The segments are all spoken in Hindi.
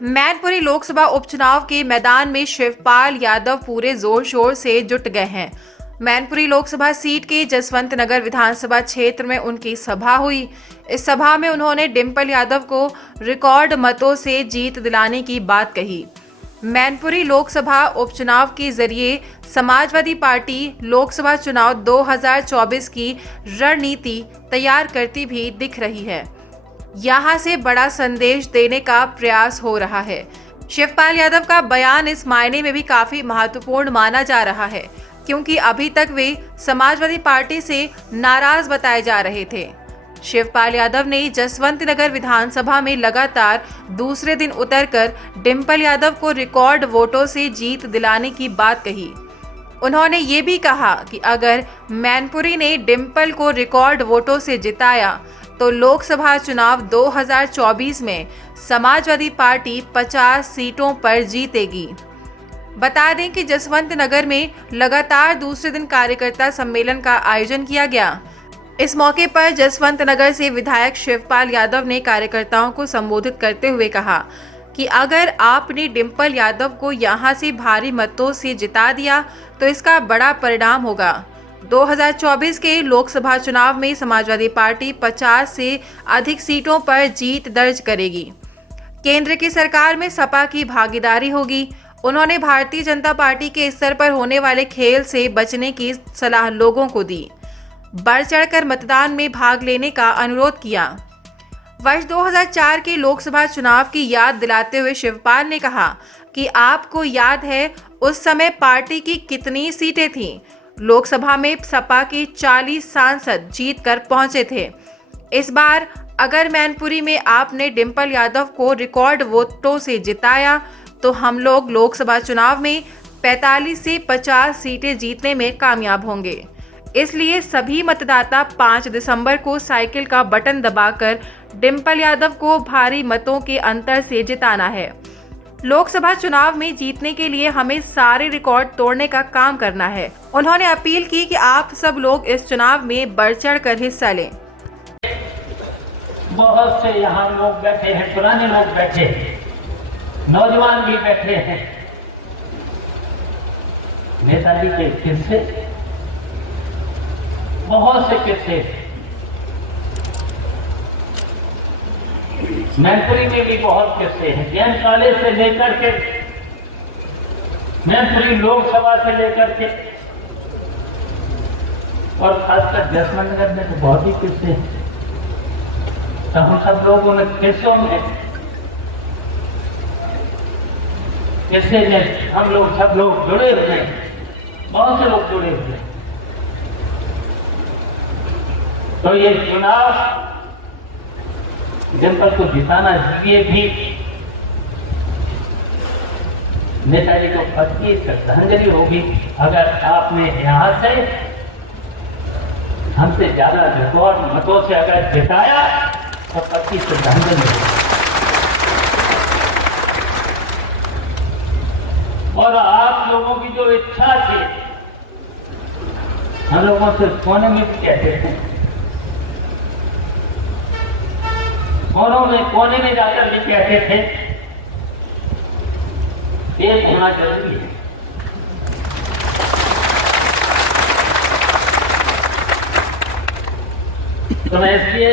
मैनपुरी लोकसभा उपचुनाव के मैदान में शिवपाल यादव पूरे जोर शोर से जुट गए हैं। मैनपुरी लोकसभा सीट के जसवंत नगर विधानसभा क्षेत्र में उनकी सभा हुई। इस सभा में उन्होंने डिंपल यादव को रिकॉर्ड मतों से जीत दिलाने की बात कही। मैनपुरी लोकसभा उपचुनाव के जरिए समाजवादी पार्टी लोकसभा चुनाव 2024 की रणनीति तैयार करती भी दिख रही है। यहां से बड़ा संदेश देने का प्रयास हो रहा है। शिवपाल यादव का बयान इस मायने में भी काफी महत्वपूर्ण माना जा रहा है, क्योंकि अभी तक वे समाजवादी पार्टी से नाराज बताए जा रहे थे। शिवपाल यादव ने जसवंत नगर विधानसभा में लगातार दूसरे दिन उतरकर डिंपल यादव को रिकॉर्ड वोटों से जीत दिलाने की बात कही। उन्होंने ये भी कहा कि अगर मैनपुरी ने डिंपल को रिकॉर्ड वोटों से जिताया तो लोकसभा चुनाव 2024 में समाजवादी पार्टी 50 सीटों पर जीतेगी। बता दें कि जसवंत नगर में लगातार दूसरे दिन कार्यकर्ता सम्मेलन का आयोजन किया गया। इस मौके पर जसवंत नगर से विधायक शिवपाल यादव ने कार्यकर्ताओं को संबोधित करते हुए कहा कि अगर आपने डिंपल यादव को यहां से भारी मतों से जिता दिया तो इसका बड़ा परिणाम होगा। 2024 के लोकसभा चुनाव में समाजवादी पार्टी 50 से अधिक सीटों पर जीत दर्ज करेगी। केंद्र की सरकार में सपा की भागीदारी होगी। उन्होंने भारतीय जनता पार्टी के स्तर पर होने वाले खेल से बचने की सलाह लोगों को दी। बढ़ चढ़कर मतदान में भाग लेने का अनुरोध किया। वर्ष 2004 के लोकसभा चुनाव की याद दिलाते हुए शिवपाल ने कहा कि आपको याद है उस समय पार्टी की कितनी सीटें थीं। लोकसभा में सपा के 40 सांसद जीत कर पहुंचे थे। इस बार अगर मैनपुरी में आपने डिंपल यादव को रिकॉर्ड वोटों से जिताया तो हम लोग लोकसभा चुनाव में 45 से 50 सीटें जीतने में कामयाब होंगे। इसलिए सभी मतदाता 5 दिसंबर को साइकिल का बटन दबाकर डिंपल यादव को भारी मतों के अंतर से जिताना है। लोकसभा चुनाव में जीतने के लिए हमें सारे रिकॉर्ड तोड़ने का काम करना है। उन्होंने अपील की कि आप सब लोग इस चुनाव में बढ़ चढ़ कर हिस्सा लें। बहुत से यहाँ लोग बैठे हैं, पुराने लोग बैठे हैं, नौजवान भी बैठे हैं। नेताजी के किस्से, बहुत से किस्से, मैनपुरी में भी बहुत किस्से हैं। जैन कॉलेज से लेकर के मैनपुरी लोकसभा से लेकर के और खासकर जसवंत नगर में तो बहुत ही किस्से हैं। तो हम सब लोगों ने किस्सों में किस्से में हम लोग सब लोग जुड़े हुए हैं, बहुत से लोग जुड़े हुए हैं। तो ये चुनाव डिंपल को जिताना ये भी नेताजी को 25 श्रद्धांजलि होगी। अगर आपने यहां से हमसे ज्यादा रिकॉर्ड मतों से अगर जिताया तो 25 श्रद्धांजलि होगी। और आप लोगों की जो इच्छा थी, हम लोगों से सोने में भी कहते हैं, कोने में जाकर भी कहते थे एक होना जरूरी है। तो मैं इसलिए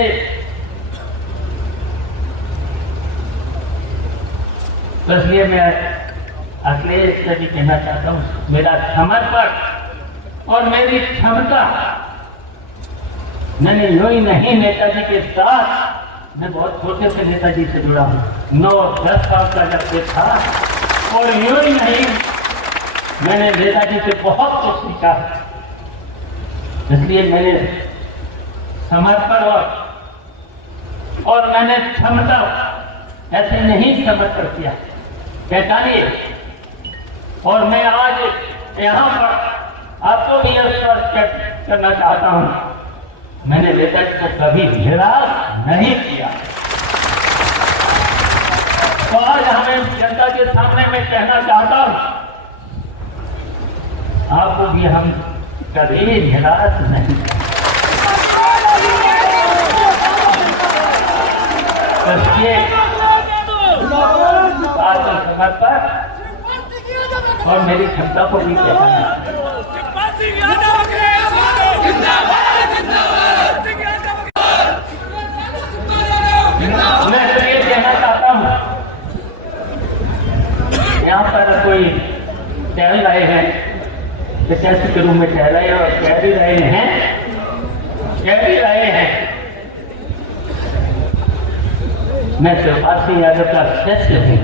मैं अखिलेश से भी कहना चाहता हूं, मेरा समर्पण और मेरी क्षमता, मैंने यूं ही नहीं नेताजी के साथ, मैं बहुत छोटे से नेताजी से जुड़ा हूँ, 9-10 साल का जब से था, और यूं ही नहीं मैंने नेताजी से बहुत कुछ सीखा। इसलिए मैंने समर्पण और मैंने क्षमता ऐसे नहीं समर्पण किया, पहचानिए। और मैं आज यहाँ पर आपको भी यह स्पष्ट करना चाहता हूँ, मैंने नेताजी को कभी निराश नहीं किया। तो आज हमें जनता के सामने मैं कहना चाहता हूं, आपको भी हम कभी निराश नहीं। और मेरी क्षमता को भी पहचाना। मैं तो ये कहना चाहता हूँ, यहाँ पर कोई टहल रहे हैं, टेस्ट के रूम में टहल रहे हैं और कह भी रहे हैं मैं शिवपाल सिंह यादव का सच हूँ,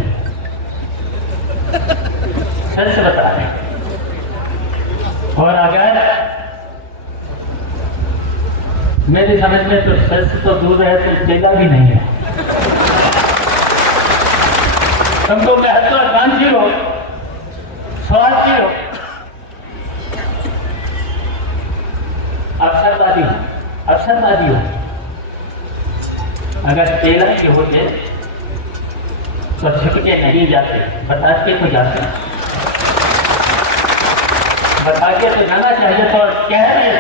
सच बता रहे। और अगर मेरी समझ में तो सच तो दूर है, तो चेला भी नहीं है। तुमको महत्वाकांक्षी हो, स्वार्थी हो, अवसरवादी हो। अगर चेला के होते तो छिप के नहीं जाते, बता के तो जाते, बता के तो जाना चाहिए। तो कह रहे,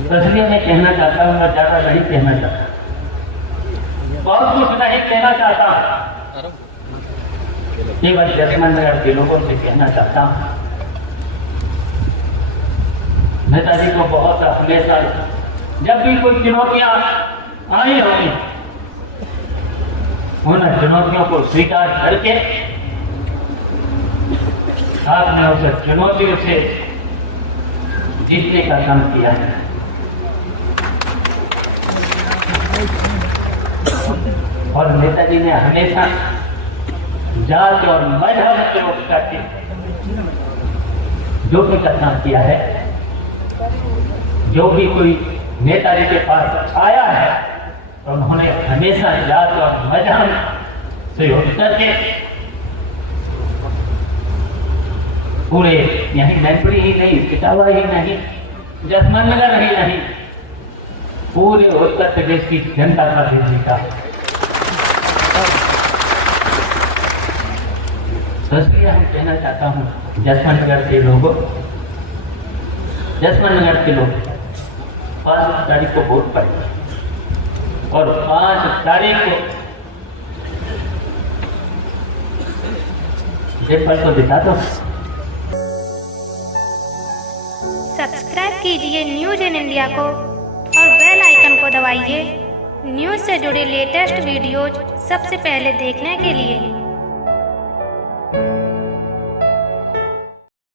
इसलिए मैं कहना चाहता हूँ, मैं ज्यादा नहीं कहना चाहता, बहुत कुछ नहीं कहना चाहता, केवल जसवंत नगर के लोगों से कहना चाहता हूँ, नेताजी को बहुत हमेशा जब भी कोई चुनौतियां आई होंगी, उन चुनौतियों को स्वीकार करके आपने उस चुनौतियों से जीतने का काम किया है। और नेताजी ने हमेशा जात और मजहब से उठ करके जो भी का काम किया है, जो भी कोई नेताजी के पास आया है, तो उन्होंने हमेशा जात और मजहब से उठ करके पूरे यही मैनपुरी ही नहीं, इटावा ही नहीं, जसवंत नगर ही नहीं, पूरे उत्तर प्रदेश की जनता का दिल जीता। तो इसलिए हम कहना चाहता हूँ, जसवंत नगर के लोगों, जसवंत नगर के लोग 5 तारीख को वोट पड़ेगा और 5 तारीख को पेपर को दिखा दो। सब्सक्राइब कीजिए न्यूज़ इन इंडिया को और बेल आइकन को दबाइए न्यूज़ से जुड़े लेटेस्ट वीडियोज सबसे पहले देखने के लिए।